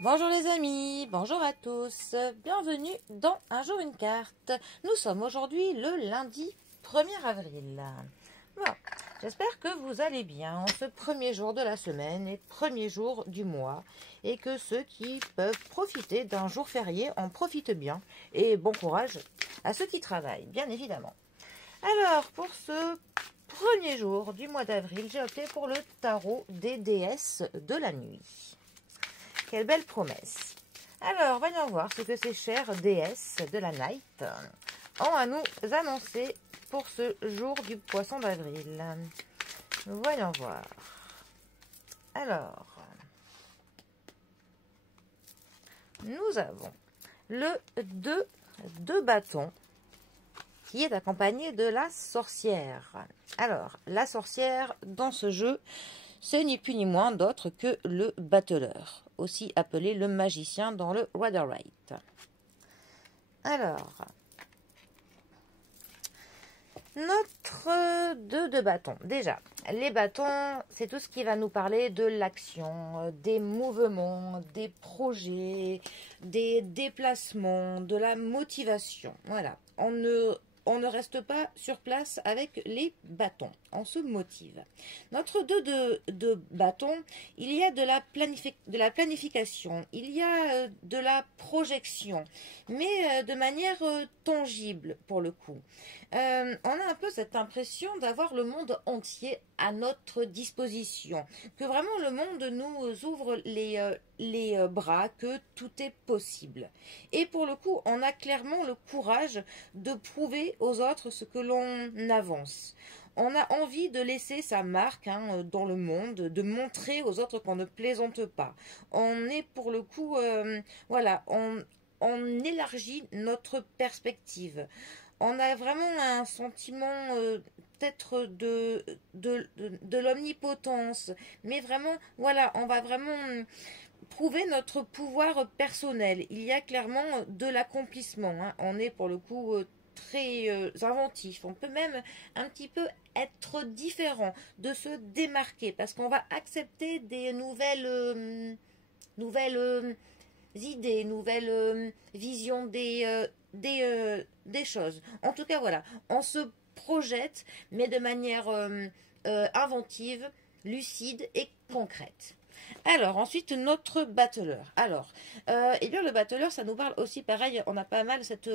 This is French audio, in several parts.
Bonjour les amis, bonjour à tous, bienvenue dans Un jour une carte. Nous sommes aujourd'hui le lundi 1er avril. Bon, j'espère que vous allez bien en ce premier jour de la semaine et premier jour du mois et que ceux qui peuvent profiter d'un jour férié en profitent bien et bon courage à ceux qui travaillent, bien évidemment. Alors, pour ce premier jour du mois d'avril, j'ai opté pour le tarot des déesses de la nuit. Quelle belle promesse. Alors, voyons voir ce que ces chères déesses de la night ont à nous annoncer pour ce jour du poisson d'avril. Voyons voir. Alors, nous avons le 2 de bâton qui est accompagné de la sorcière. Alors, la sorcière dans ce jeu, c'est ni plus ni moins d'autre que le battleur, aussi appelé le magicien dans le Rider-Waite. Alors, notre 2 de bâton. Déjà, les bâtons, c'est tout ce qui va nous parler de l'action, des mouvements, des projets, des déplacements, de la motivation. Voilà, on ne reste pas sur place avec les bâtons, on se motive. Notre 2 de bâton, il y a de la planification, il y a de la projection, mais de manière tangible pour le coup. On a un peu cette impression d'avoir le monde entier à notre disposition, que vraiment le monde nous ouvre les bras, que tout est possible. Et pour le coup, on a clairement le courage de prouver aux autres ce que l'on avance. On a envie de laisser sa marque dans le monde, de montrer aux autres qu'on ne plaisante pas. On est pour le coup, voilà, on élargit notre perspective. On a vraiment un sentiment peut-être de l'omnipotence, mais vraiment, voilà, on va vraiment prouver notre pouvoir personnel. Il y a clairement de l'accomplissement. On est pour le coup très inventif. On peut même un petit peu être différent, de se démarquer, parce qu'on va accepter des nouvelles idées, nouvelles visions des choses. En tout cas, voilà, on se projette, mais de manière inventive, lucide et concrète. Alors, ensuite, notre battleur. Alors, eh bien, le battleur, ça nous parle aussi, pareil, on a pas mal cette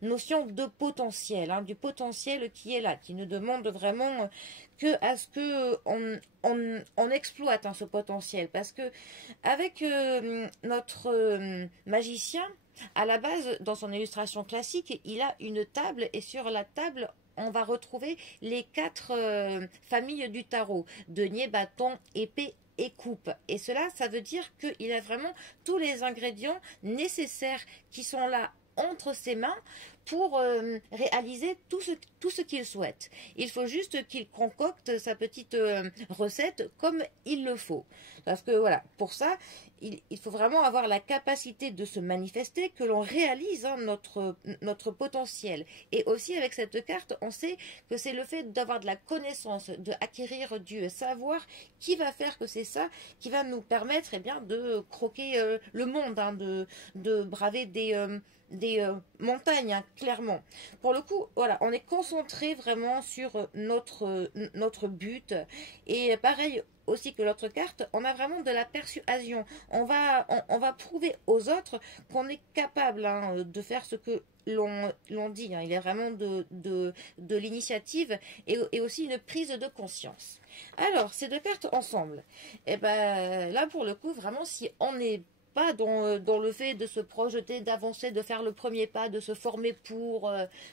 notion de potentiel, du potentiel qui est là, qui ne demande vraiment que à ce que on exploite ce potentiel. Parce que avec notre magicien, à la base, dans son illustration classique, il a une table et sur la table, on va retrouver les 4 familles du tarot: denier, bâton, épée et coupe. Et cela, ça veut dire qu'il a vraiment tous les ingrédients nécessaires qui sont là entre ses mains pour réaliser tout ce qu'il souhaite. Il faut juste qu'il concocte sa petite recette comme il le faut. Parce que voilà, pour ça, il faut vraiment avoir la capacité de se manifester, que l'on réalise notre potentiel. Et aussi avec cette carte, on sait que c'est le fait d'avoir de la connaissance, d'acquérir du savoir qui va faire que c'est ça qui va nous permettre bien, de croquer le monde, de braver des montagnes, clairement. Pour le coup, voilà, on est concentré vraiment sur notre but. Et pareil aussi que l'autre carte, on a vraiment de la persuasion. On va prouver aux autres qu'on est capable de faire ce que l'on dit. Il est vraiment de l'initiative et aussi une prise de conscience. Alors, ces deux cartes ensemble, et ben là pour le coup, vraiment, si on est pas dans le fait de se projeter, d'avancer, de faire le premier pas, de se former pour...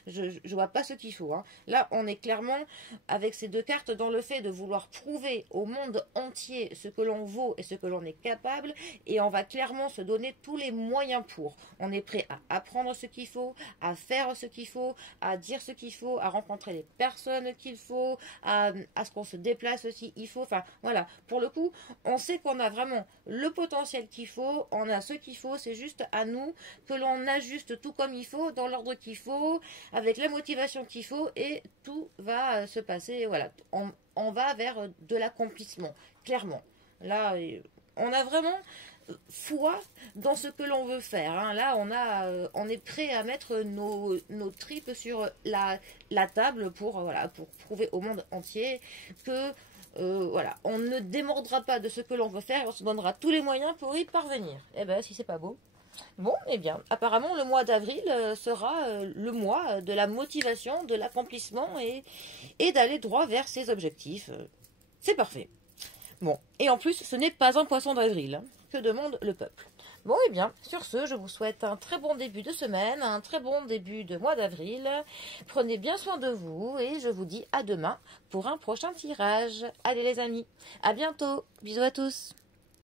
je vois pas ce qu'il faut. Là, on est clairement, avec ces deux cartes, dans le fait de vouloir prouver au monde entier ce que l'on vaut et ce que l'on est capable. Et on va clairement se donner tous les moyens pour. On est prêt à apprendre ce qu'il faut, à faire ce qu'il faut, à dire ce qu'il faut, à rencontrer les personnes qu'il faut, à ce qu'on se déplace aussi, il faut. Enfin, voilà. Pour le coup, on sait qu'on a vraiment le potentiel qu'il faut. On a ce qu'il faut, c'est juste à nous que l'on ajuste tout comme il faut, dans l'ordre qu'il faut, avec la motivation qu'il faut, et tout va se passer. Voilà, on va vers de l'accomplissement, clairement. Là, on a vraiment foi dans ce que l'on veut faire. Hein. Là, on est prêt à mettre nos tripes sur la table voilà, pour prouver au monde entier que voilà, on ne démordra pas de ce que l'on veut faire, on se donnera tous les moyens pour y parvenir. Eh ben, si c'est pas beau. Bon, eh bien, apparemment, le mois d'avril sera le mois de la motivation, de l'accomplissement et d'aller droit vers ses objectifs. C'est parfait. Bon, et en plus, ce n'est pas un poisson d'avril. Hein. Que demande le peuple? Bon, eh bien, sur ce, je vous souhaite un très bon début de semaine, un très bon début de mois d'avril. Prenez bien soin de vous et je vous dis à demain pour un prochain tirage. Allez les amis, à bientôt. Bisous à tous.